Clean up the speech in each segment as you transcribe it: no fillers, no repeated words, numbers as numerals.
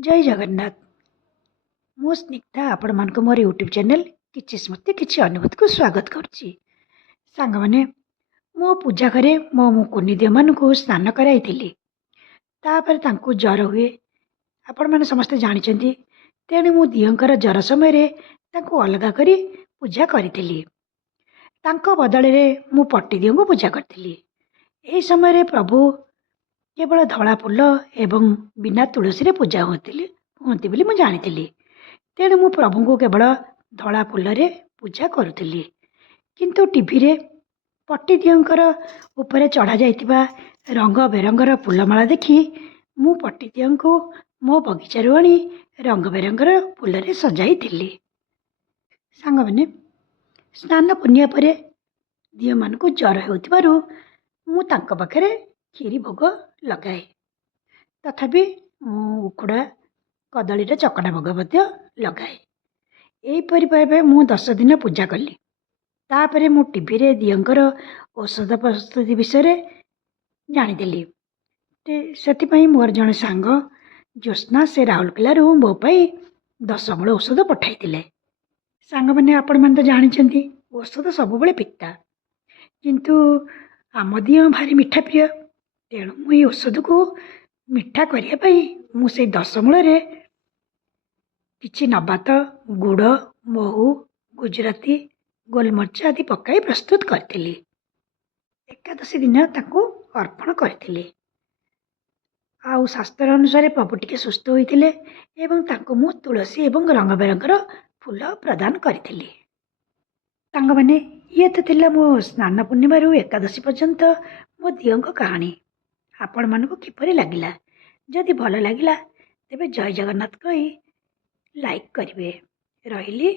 जय जगन्नाथ। मु स्निग्धा आपण मान मोर यूट्यूब चैनल किछि स्मृति किछि अनुभूति को स्वागत करुच्ची। सांग माने मो पूजा करे मो कुनी दियो मान को स्नान कराई तापर तांको जर हुए आपण माने समस्त जानिचंती। तेणु मु दियंकर जर समय रे तांको अलगा करी पूजा करी तांको बदले रे मु पट्टी दियो पूजा करी। एही समय रे प्रभु केवल धला फूल एवं बिना तुलसी रे पूजा होती बोली मु जानी। तेणु मु प्रभु को केवल धला फूल रे पूजा करुली। किंतु टीवी रे पट्टी दियंकर ऊपर चढ़ा जाइतिबा रंग बेरंगर फूलमाला देखी मु पट्टी दियं को मो बगीचारू आनी रंग बेरंगर फूल रे सजाई थिली। सांग माने स्नान पुण्य परे दिय मान को जर होतिबारु मु तांको पाखरे खीरी भोग लगाए। तथापि मु उखुड़ा कदली चकटा भोग लगाए। यहीपरि भावे मु 10 दिन पूजा कली। तापरे मु टीवी रे दियंकर औषध प्रस्तुति विषय जानीदेली। से मोर जन सांग ज्योत्ना से राउरकेलारू मो पाई 10 मूल औषध पठाई। सांग मैंने आपण मैंने तो जानते औषध सब पिता, किंतु आम दिह भारी मिठा प्रिय। तेणु मुझे औषध को मिठा करने मुझे 10 मूल किछि नबात गुड़ महू गुजराती गोलमरिच आदि पकाई प्रस्तुत करी। एकादशी दिन ताको अर्पण करी। आउ शास्त्र अनुसार प्रभु टिके सुस्थ होते एवं ताको मु तुलसी एवं रंग बेरंगर फूल प्रदान करी। सांग माने ये तो थिला मो स्नान पूर्णिमारू एकादशी पर्यंत मो दियं कहानी। आपण मानक किपरि लागिला? जदि भल लागिला तेबे जय जगन्नाथ कही लाइक करिवे। रहिली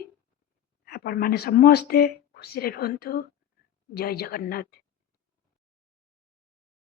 आपण माने समस्ते खुशी रे रहंतु। जय जगन्नाथ।